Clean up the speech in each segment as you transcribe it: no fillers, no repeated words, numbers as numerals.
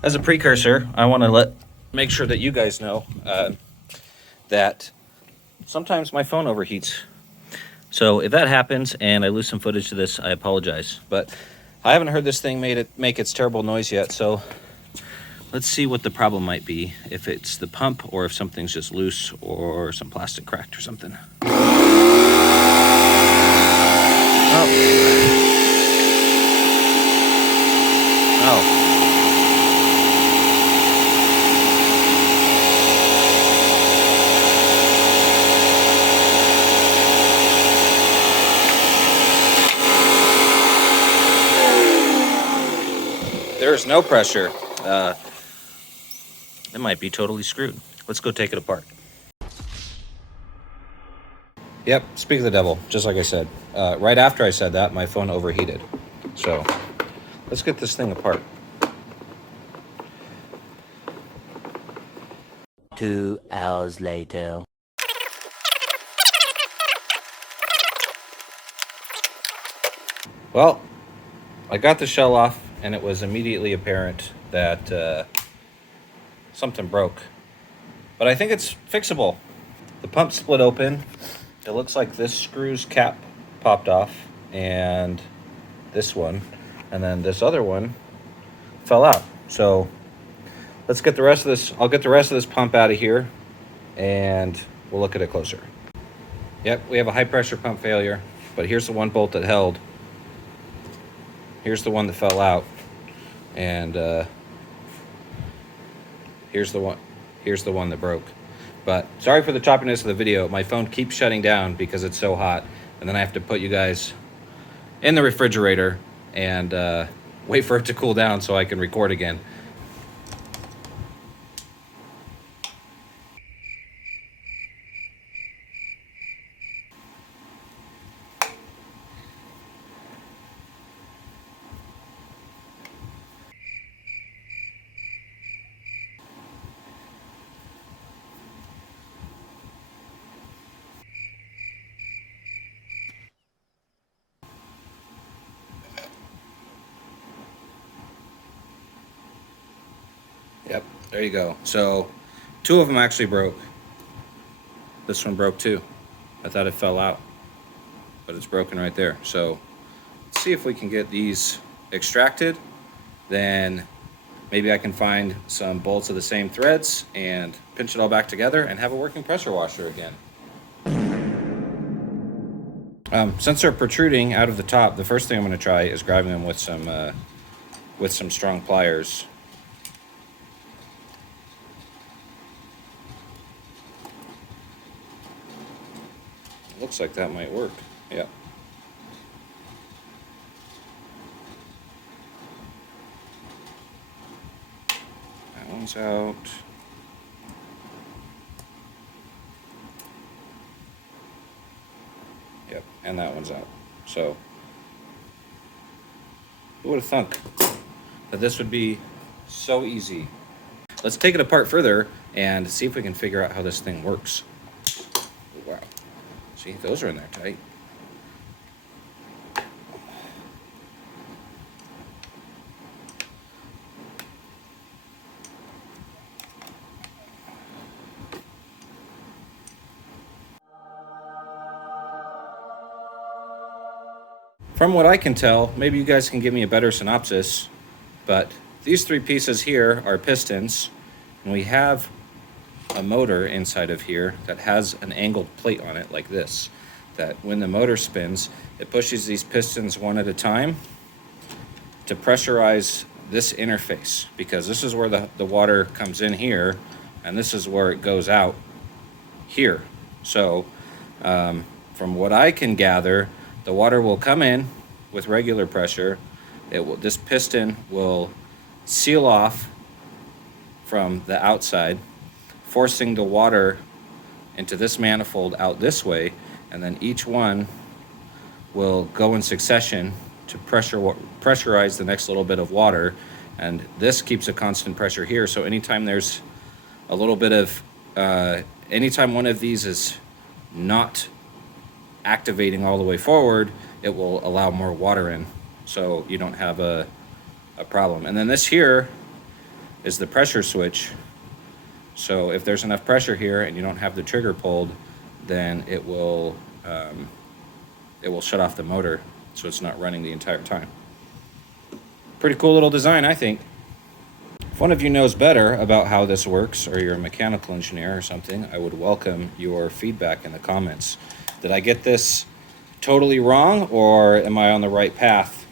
As a precursor, I want to make sure that you guys know that sometimes my phone overheats. So if that happens and I lose some footage to this, I apologize. But I haven't heard this thing make its terrible noise yet, so let's see what the problem might be. If it's the pump or if something's just loose or some plastic cracked or something. Oh. There's no pressure. It might be totally screwed. Let's go take it apart. Yep, speak of the devil, just like I said. Right after I said that, my phone overheated. So let's get this thing apart. 2 hours later. Well, I got the shell off, and it was immediately apparent that something broke. But I think it's fixable. The pump split open. It looks like this screw's cap popped off, and this one, and then this other one fell out. So let's get the rest of this. I'll get the rest of this pump out of here, and we'll look at it closer. Yep, we have a high pressure pump failure, but here's the one bolt that held. Here's the one that fell out, and here's the one that broke. But sorry for the choppiness of the video. My phone keeps shutting down because it's so hot, and then I have to put you guys in the refrigerator and wait for it to cool down so I can record again. Yep, there you go. So 2 of them actually broke. This one broke too. I thought it fell out, but it's broken right there. So let's see if we can get these extracted. Then maybe I can find some bolts of the same threads and pinch it all back together and have a working pressure washer again. Since they're protruding out of the top, the first thing I'm going to try is grabbing them with some strong pliers. Looks like that might work. Yeah. That one's out. Yep, and that one's out. So, who would have thunk that this would be so easy? Let's take it apart further and see if we can figure out how this thing works. Wow. See, those are in there tight. From what I can tell, maybe you guys can give me a better synopsis, but these 3 pieces here are pistons, and we have a motor inside of here that has an angled plate on it like this, that when the motor spins, it pushes these pistons one at a time to pressurize this interface, because this is where the water comes in here, and this is where it goes out here. So from what I can gather, the water will come in with regular pressure. This piston will seal off from the outside, forcing the water into this manifold out this way, and then each one will go in succession to pressurize the next little bit of water, and this keeps a constant pressure here. So anytime there's a little bit of anytime one of these is not activating all the way forward, it will allow more water in, so you don't have a problem. And then this here is the pressure switch. So if there's enough pressure here and you don't have the trigger pulled, then it will shut off the motor, so it's not running the entire time. Pretty cool little design, I think. If one of you knows better about how this works, or you're a mechanical engineer or something, I would welcome your feedback in the comments. Did I get this totally wrong, or am I on the right path?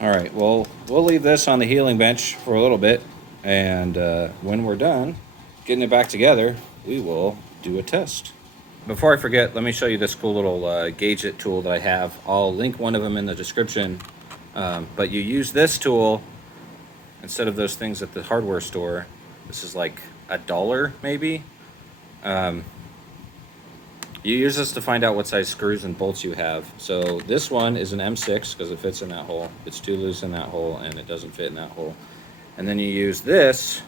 All right, well, we'll leave this on the healing bench for a little bit, and when we're done getting it back together, we will do a test. Before I forget, let me show you this cool little gauge it tool that I have. I'll link one of them in the description, but you use this tool instead of those things at the hardware store. This is like $1 maybe. You use this to find out what size screws and bolts you have. So this one is an M6 because it fits in that hole. It's too loose in that hole and it doesn't fit in that hole. And then you use these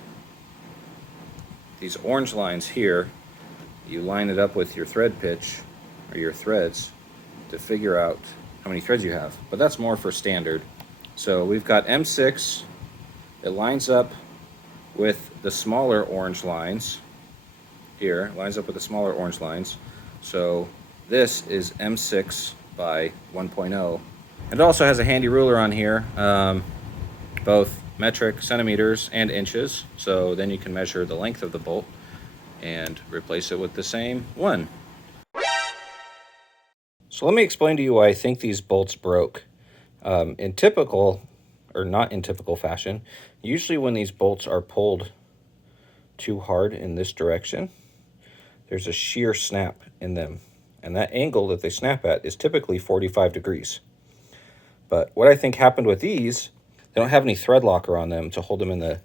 orange lines here. You line it up with your thread pitch or your threads to figure out how many threads you have. But that's more for standard. So we've got M6. It lines up with the smaller orange lines here. Lines up with the smaller orange lines. So this is M6 by 1.0. It also has a handy ruler on here, both metric centimeters and inches. So then you can measure the length of the bolt and replace it with the same one. So let me explain to you why I think these bolts broke. In typical, or not in typical fashion, usually when these bolts are pulled too hard in this direction, there's a shear snap in them. And that angle that they snap at is typically 45 degrees. But what I think happened with these, they don't have any thread locker on them to hold them in the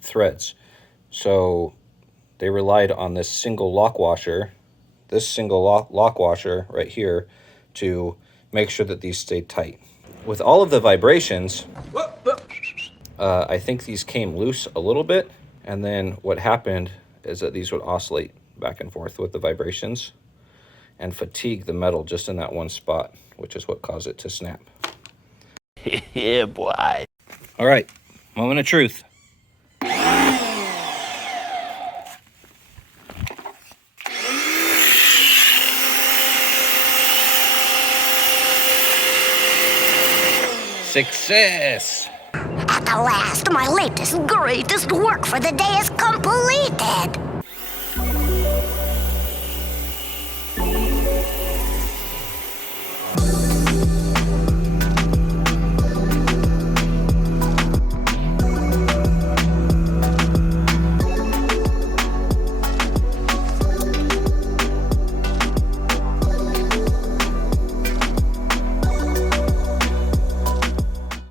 threads. So they relied on this single lock washer, right here, to make sure that these stayed tight. With all of the vibrations, I think these came loose a little bit, and then what happened is that these would oscillate back and forth with the vibrations and fatigue the metal just in that one spot, which is what caused it to snap. Yeah, boy. All right, moment of truth. Success! At the last, my latest, greatest work for the day is completed.